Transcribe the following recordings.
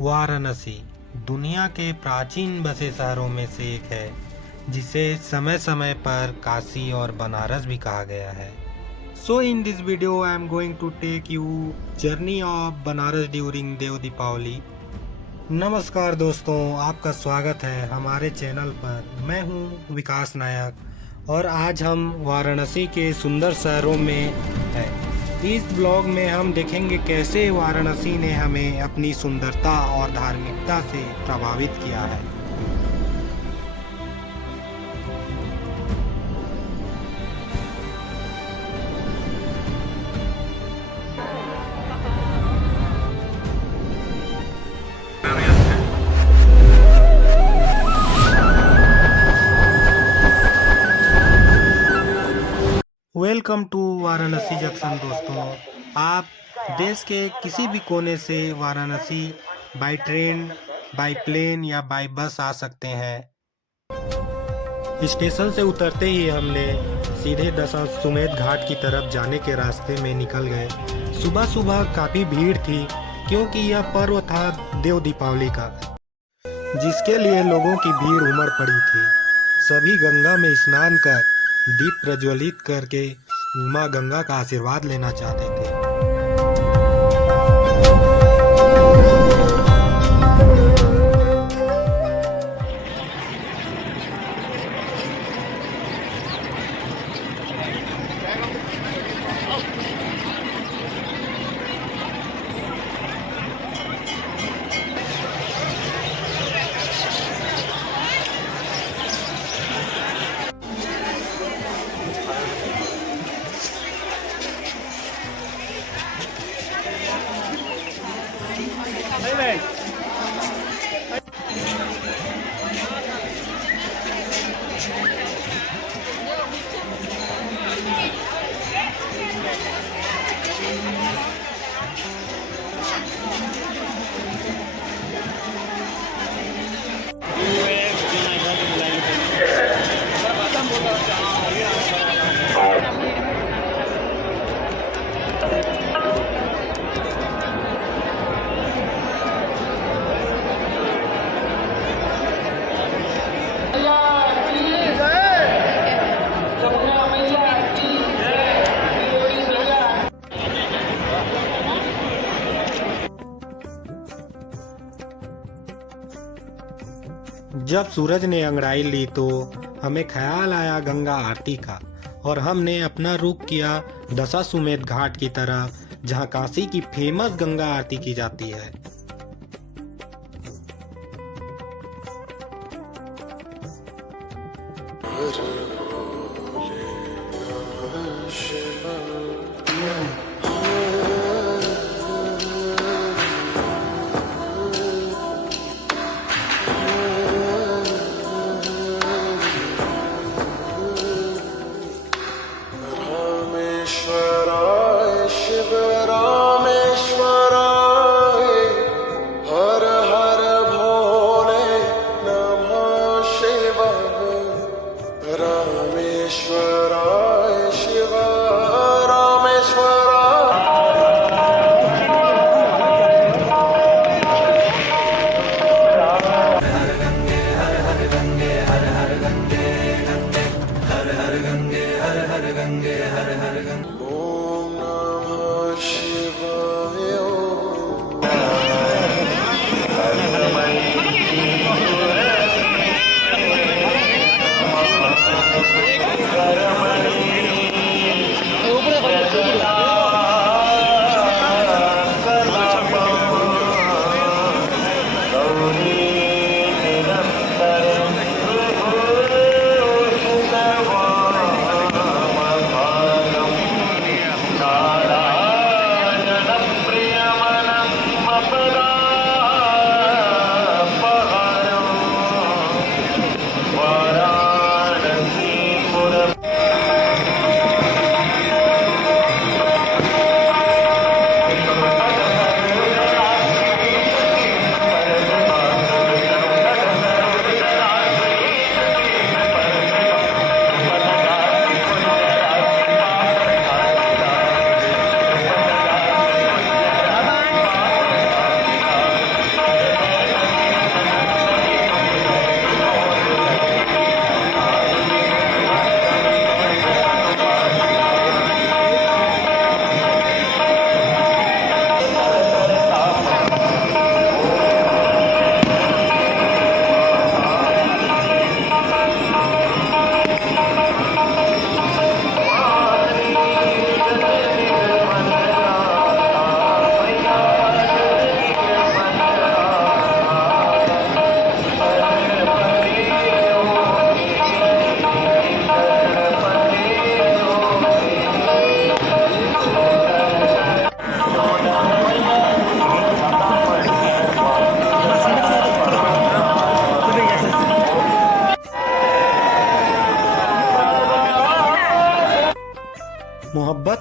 वाराणसी दुनिया के प्राचीन बसे शहरों में से एक है, जिसे समय समय पर काशी और बनारस भी कहा गया है। So in this video I am going to take you journey of Banaras during Dev Deepawali. नमस्कार दोस्तों, आपका स्वागत है हमारे चैनल पर। मैं हूं विकास नायक और आज हम वाराणसी के सुंदर शहरों में हैं। इस ब्लॉग में हम देखेंगे कैसे वाराणसी ने हमें अपनी सुंदरता और धार्मिकता से प्रभावित किया है। वेलकम टू वाराणसी जंक्शन दोस्तों। आप देश के किसी भी कोने से Varanasi by train, by plane या बाय बस आ सकते हैं। स्टेशन से उतरते ही हमने सीधे दशाश्वमेध घाट की तरफ जाने के रास्ते में निकल गए। सुबह सुबह काफ़ी भीड़ थी क्योंकि यह पर्व था देव दीपावली का, जिसके लिए लोगों की भीड़ उमड़ पड़ी थी। सभी गंगा में स्नान कर दीप प्रज्वलित करके माँ गंगा का आशीर्वाद लेना चाहते थे। जब सूरज ने अंगड़ाई ली तो हमें ख्याल आया गंगा आरती का, और हमने अपना रुख किया दशाश्वमेध घाट की तरफ, जहां काशी की फेमस गंगा आरती की जाती है।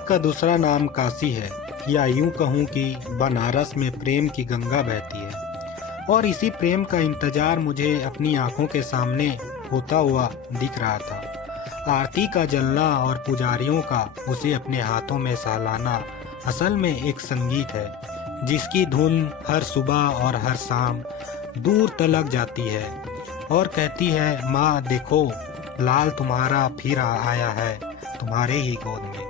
का दूसरा नाम काशी है, या यूं कहूँ कि बनारस में प्रेम की गंगा बहती है। और इसी प्रेम का इंतजार मुझे अपनी आंखों के सामने होता हुआ दिख रहा था। आरती का जलना और पुजारियों का उसे अपने हाथों में सहलाना असल में एक संगीत है, जिसकी धुन हर सुबह और हर शाम दूर तलक जाती है और कहती है, माँ देखो, लाल तुम्हारा फिर आया है तुम्हारे ही गोद में।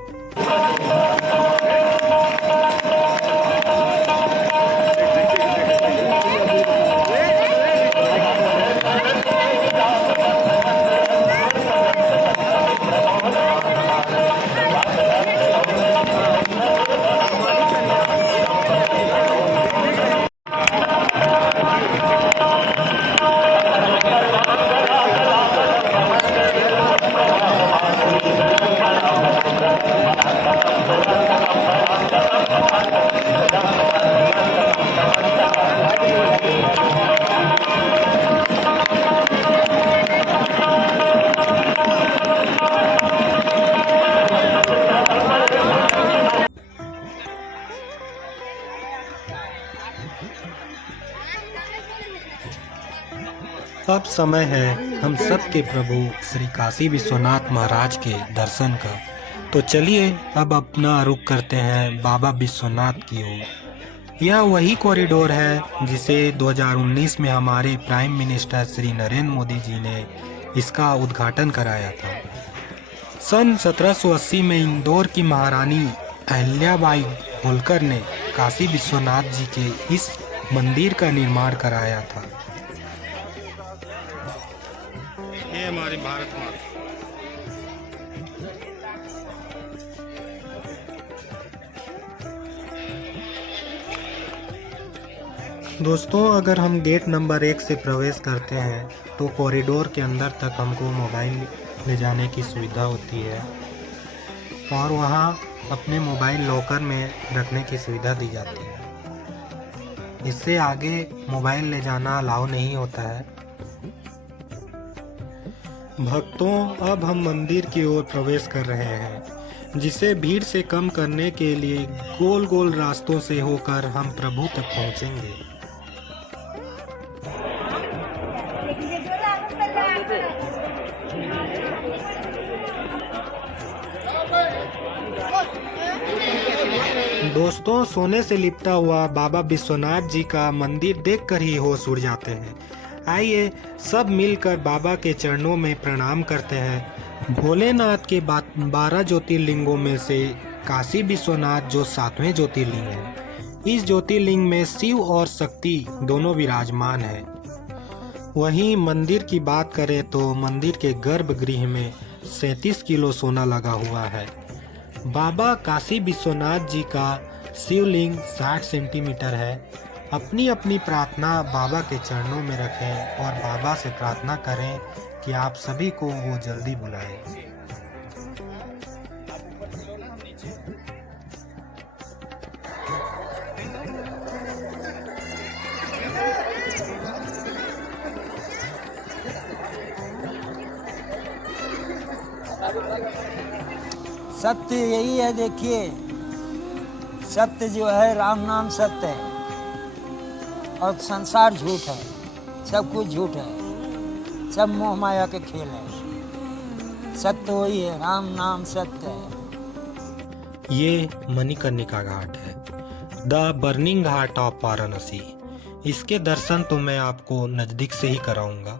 अब समय है हम सब के प्रभु श्री काशी विश्वनाथ महाराज के दर्शन का। तो चलिए अब अपना रुख करते हैं बाबा विश्वनाथ की ओर। यह वही कॉरिडोर है जिसे 2019 में हमारे प्राइम मिनिस्टर श्री नरेंद्र मोदी जी ने इसका उद्घाटन कराया था। सन 1780 में इंदौर की महारानी अहिल्याबाई होलकर ने काशी विश्वनाथ जी के इस मंदिर का निर्माण कराया था। ये हमारी भारत माता। दोस्तों, अगर हम गेट नंबर 1 से प्रवेश करते हैं तो कॉरिडोर के अंदर तक हमको मोबाइल ले जाने की सुविधा होती है और वहाँ अपने मोबाइल लॉकर में रखने की सुविधा दी जाती है। इससे आगे मोबाइल ले जाना अलाउ नहीं होता है। भक्तों, अब हम मंदिर की ओर प्रवेश कर रहे हैं, जिसे भीड़ से कम करने के लिए गोल गोल रास्तों से होकर हम प्रभु तक पहुंचेंगे। दोस्तों, सोने से लिपटा हुआ बाबा विश्वनाथ जी का मंदिर देखकर ही होश उड़ जाते हैं। आइए सब मिलकर बाबा के चरणों में प्रणाम करते हैं। भोलेनाथ के 12 ज्योतिर्लिंगों में से काशी विश्वनाथ जो 7वें ज्योतिर्लिंग है। इस ज्योतिर्लिंग में शिव और शक्ति दोनों विराजमान है। वहीं मंदिर की बात करें तो मंदिर के गर्भगृह में 37 किलो सोना लगा हुआ है। बाबा काशी विश्वनाथ जी का शिवलिंग 60 सेंटीमीटर है। अपनी अपनी प्रार्थना बाबा के चरणों में रखें और बाबा से प्रार्थना करें कि आप सभी को वो जल्दी बुलाए। सत्य यही है, देखिए, सत्य जो है राम नाम सत्य है और संसार झूठ है, सब कुछ झूठ है, सब मोह माया के खेल है। सत्य वही है, राम नाम सत्य है। ये मणिकर्णिका घाट है, the burning Ghat of Varanasi. इसके दर्शन तो मैं आपको नज़दीक से ही कराऊंगा।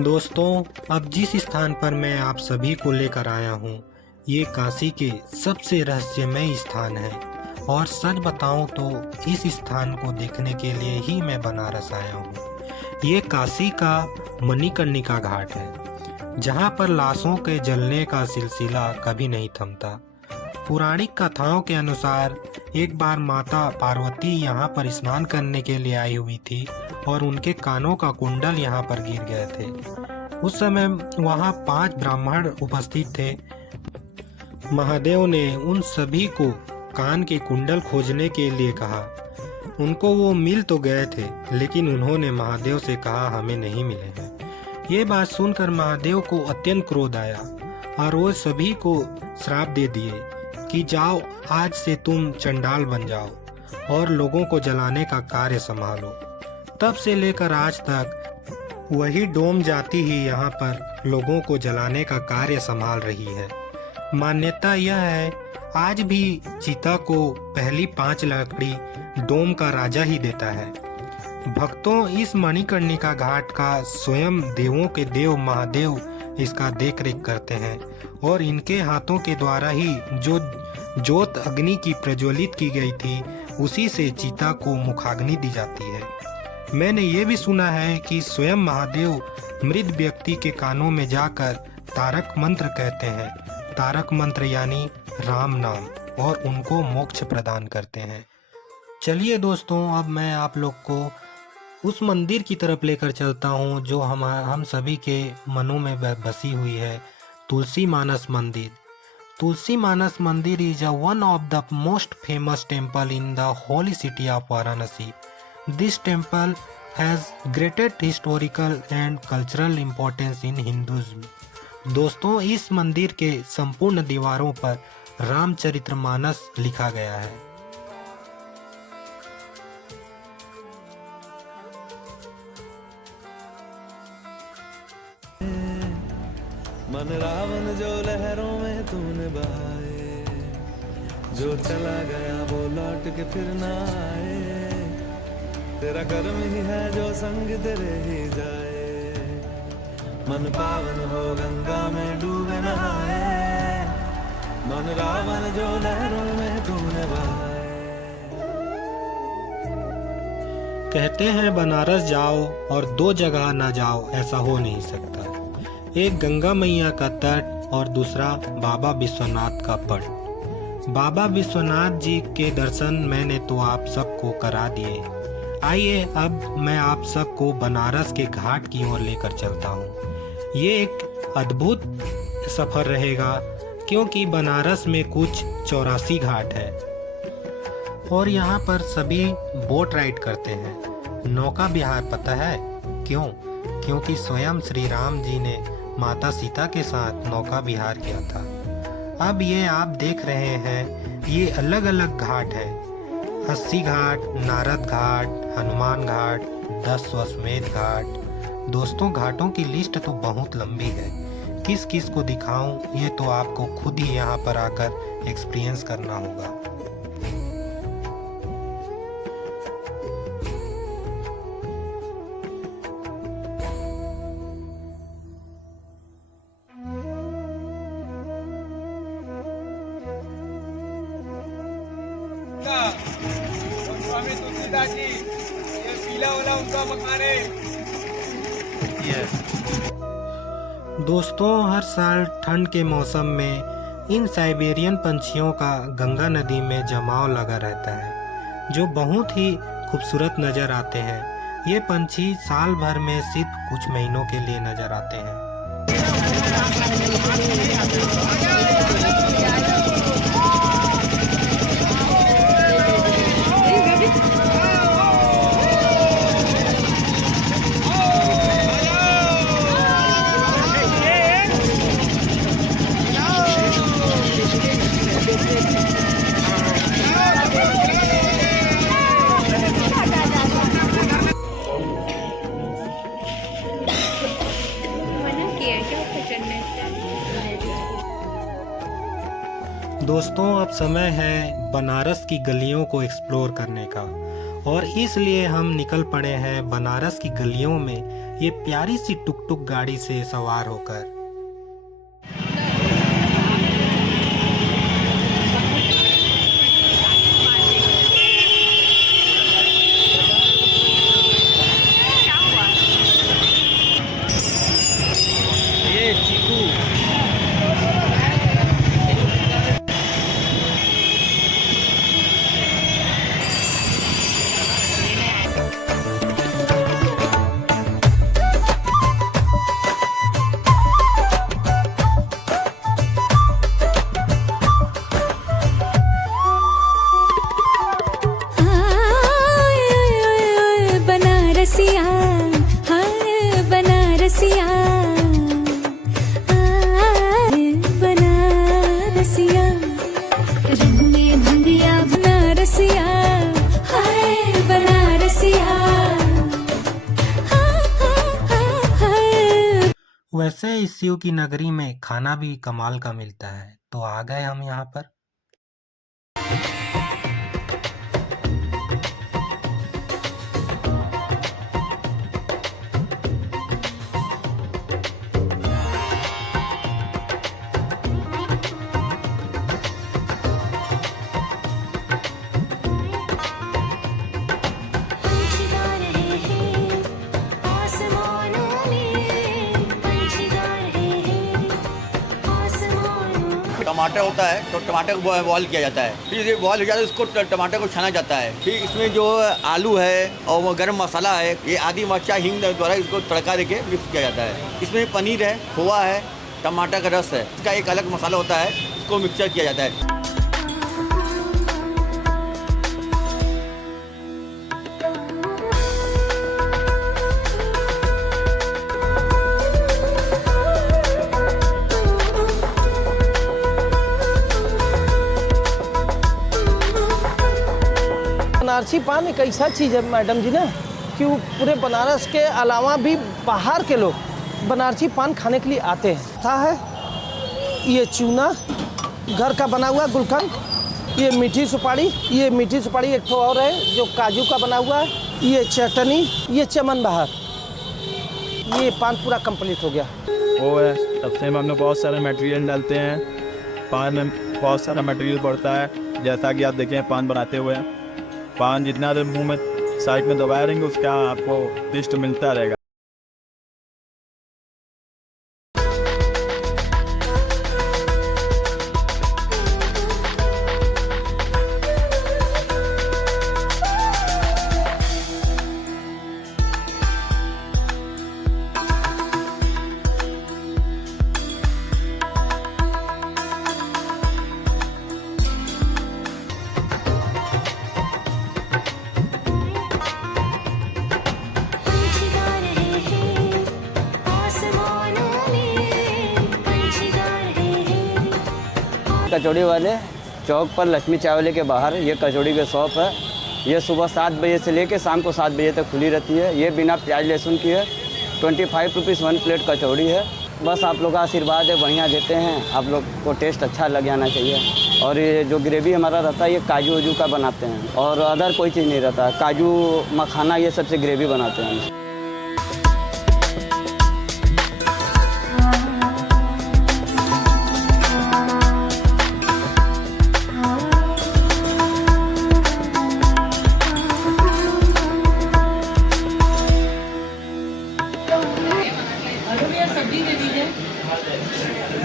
दोस्तों, अब जिस स्थान पर मैं आप सभी को लेकर आया हूँ, ये काशी के सबसे रहस्यमय स्थान है और सच बताऊं तो इस स्थान को देखने के लिए ही मैं बनारस आया हूँ। ये काशी का मणिकर्णिका घाट है, जहाँ पर लाशों के जलने का सिलसिला कभी नहीं थमता। पौराणिक कथाओं के अनुसार एक बार माता पार्वती यहाँ पर स्नान करने के लिए आई हुई थी और उनके कानों का कुंडल यहाँ पर गिर गए थे। उस समय वहाँ 5 ब्राह्मण उपस्थित थे। महादेव ने उन सभी को कान के कुंडल खोजने के लिए कहा। उनको वो मिल तो गए थे, लेकिन उन्होंने महादेव से कहा हमें नहीं मिले हैं। ये बात सुनकर महादेव को अत्यंत क्रोध आया और वो सभी को श्राप दे दिए। कि जाओ आज से तुम चंडाल बन जाओ और लोगों को जलाने का कार्य संभालो। तब से लेकर आज तक वही डोम जाति ही यहाँ पर लोगों को जलाने का कार्य संभाल रही है। मान्यता यह है आज भी चीता को पहली 5 लकड़ी डोम का राजा ही देता है। भक्तों इस मणिकर्णिका घाट का स्वयं देवों के देव महादेव इसका देख रेख करते हैं और इनके हाथों के द्वारा ही जो ज्योत अग्नि की प्रज्वलित की गई थी उसी से चीता को मुखाग्नि दी जाती है। मैंने ये भी सुना है कि स्वयं महादेव मृत व्यक्ति के कानों में जाकर तारक मंत्र कहते हैं। तारक मंत्र यानी राम नाम, और उनको मोक्ष प्रदान करते हैं। चलिए दोस्तों, अब मैं आप लोग को उस मंदिर की तरफ लेकर चलता हूँ जो हम सभी के मनों में बसी हुई है, तुलसी मानस मंदिर। तुलसी मानस मंदिर is one of the most famous temple in the holy city of Varanasi. This temple has greatest historical and cultural importance in Hinduism. दोस्तों, इस मंदिर के संपूर्ण दीवारों पर रामचरितमानस लिखा गया है। मन रावण जो लहरों में तूने बहाए, जो चला गया वो लौट के फिर ना आए। तेरा कर्म ही है जो संग तेरे ही जाए। मन पावन हो गंगा में डूबे नहाए। मन रावण जो लहरों में तूने बहाए। कहते हैं बनारस जाओ और 2 जगह ना जाओ, ऐसा हो नहीं सकता। एक गंगा मैया का तट और दूसरा बाबा विश्वनाथ का पट। बाबा विश्वनाथ जी के दर्शन मैंने तो आप सबको करा दिए। आइए अब मैं आप सबको बनारस के घाट की ओर लेकर चलता हूँ। ये एक अद्भुत सफ़र रहेगा क्योंकि बनारस में कुछ 84 घाट है और यहाँ पर सभी बोट राइड करते हैं। नौका विहार पता है क्यों? क्योंकि स्वयं श्री राम जी ने माता सीता के साथ नौका विहार किया था। अब ये आप देख रहे हैं, ये अलग अलग घाट हैं। 80 घाट, नारद घाट, हनुमान घाट, 10 अश्वमेध घाट। दोस्तों, घाटों की लिस्ट तो बहुत लंबी है, किस किस को दिखाऊं ये तो आपको खुद ही यहाँ पर आकर एक्सपीरियंस करना होगा। स्वामी तुलसीदास जी, ये पीला वाला उनका मकान है। दोस्तों, हर साल ठंड के मौसम में इन साइबेरियन पंछियों का गंगा नदी में जमाव लगा रहता है जो बहुत ही खूबसूरत नज़र आते हैं। ये पंछी साल भर में सिर्फ कुछ महीनों के लिए नज़र आते हैं। दोस्तों, अब समय है बनारस की गलियों को एक्सप्लोर करने का और इसलिए हम निकल पड़े हैं बनारस की गलियों में ये प्यारी सी टुक टुक गाड़ी से सवार होकर। ये चीकू वैसे इस शिव की नगरी में खाना भी कमाल का मिलता है, तो आ गए हम यहाँ पर। टमाटर होता है तो टमाटर को बॉयल किया जाता है, फिर ये बॉयल हो जाता है उसको टमाटर को छाना जाता है, फिर इसमें जो आलू है और वो गरम मसाला है, ये आदि मिर्चा हिंग द्वारा इसको तड़का देके मिक्स किया जाता है। इसमें पनीर है, खोआ है, टमाटर का रस है, इसका एक अलग मसाला होता है, इसको मिक्सचर किया जाता है। बनारसी पान एक ऐसा चीज़ है मैडम जी ना कि वो पूरे बनारस के अलावा भी बाहर के लोग बनारसी पान खाने के लिए आते हैं। था है ये चूना घर का बना हुआ गुलकंद, ये मीठी सुपारी एक तो और है जो काजू का बना हुआ है, ये चटनी, ये चमन बहार, ये पान पूरा कंप्लीट हो गया। वो है सबसे में हम लोग बहुत सारे मटेरियल डालते हैं, पान में बहुत सारा मटेरियल पड़ता है। जैसा कि आप देखें पान बनाते हुए, पान जितना देर मुंह में साइड में दबाए रहेंगे उसका आपको टेस्ट मिलता रहेगा। कचौड़ी वाले चौक पर लक्ष्मी चावले के बाहर ये कचौड़ी की शॉप है। ये सुबह 7 बजे से लेकर शाम को 7 बजे तक खुली रहती है। ये बिना प्याज लहसुन की है। 25 रुपीज़ 1 प्लेट कचौड़ी है। बस आप लोग का आशीर्वाद है, बढ़िया देते हैं, आप लोग को टेस्ट अच्छा लग जाना चाहिए। और ये जो ग्रेवी हमारा रहता है ये काजू वजू का बनाते हैं और अदर कोई चीज़ नहीं रहता। काजू मखाना ये सबसे ग्रेवी बनाते हैं।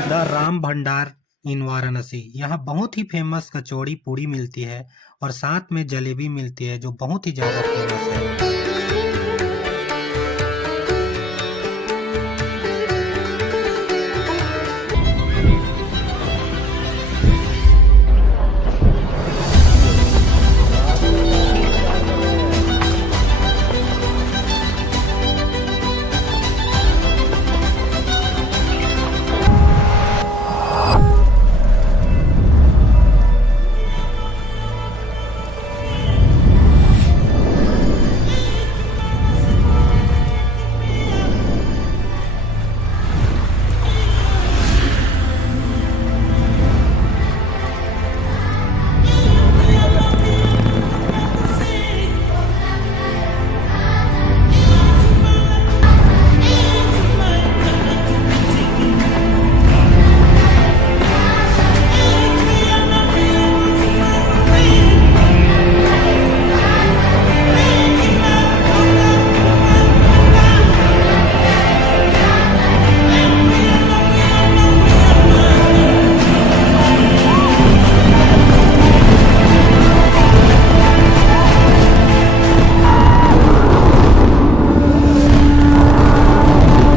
द राम भंडार इन वाराणसी, यहाँ बहुत ही फेमस कचौड़ी पूड़ी मिलती है और साथ में जलेबी मिलती है जो बहुत ही ज़्यादा फेमस है।